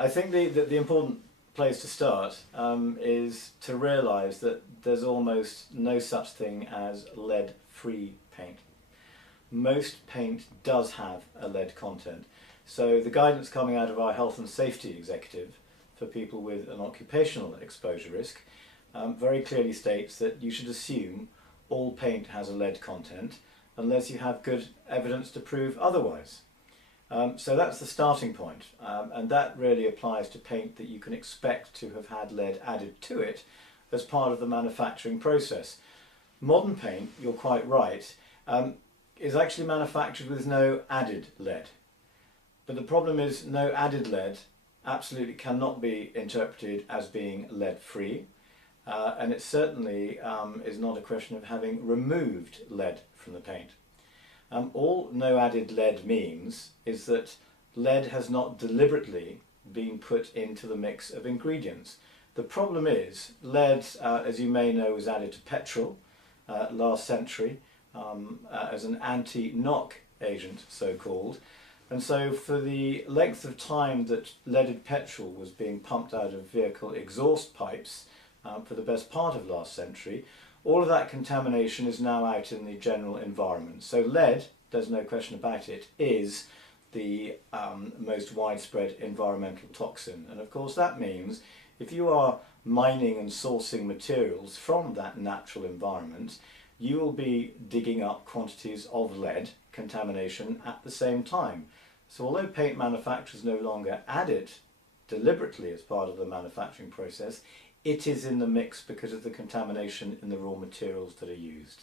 I think the important place to start is to realise that there's almost no such thing as lead-free paint. Most paint does have a lead content. So the guidance coming out of our health and safety executive for people with an occupational exposure risk very clearly states that you should assume all paint has a lead content unless you have good evidence to prove otherwise. So that's the starting point, and that really applies to paint that you can expect to have had lead added to it as part of the manufacturing process. Modern paint, you're quite right, is actually manufactured with no added lead. But the problem is no added lead absolutely cannot be interpreted as being lead-free, and it certainly is not a question of having removed lead from the paint. All no added lead means is that lead has not deliberately been put into the mix of ingredients. The problem is lead, as you may know, was added to petrol last century as an anti-knock agent, so-called. And so for the length of time that leaded petrol was being pumped out of vehicle exhaust pipes for the best part of last century, all of that contamination is now out in the general environment. So lead, there's no question about it, is the most widespread environmental toxin. And of course that means if you are mining and sourcing materials from that natural environment, you will be digging up quantities of lead contamination at the same time. So although paint manufacturers no longer add it deliberately as part of the manufacturing process, it is in the mix because of the contamination in the raw materials that are used.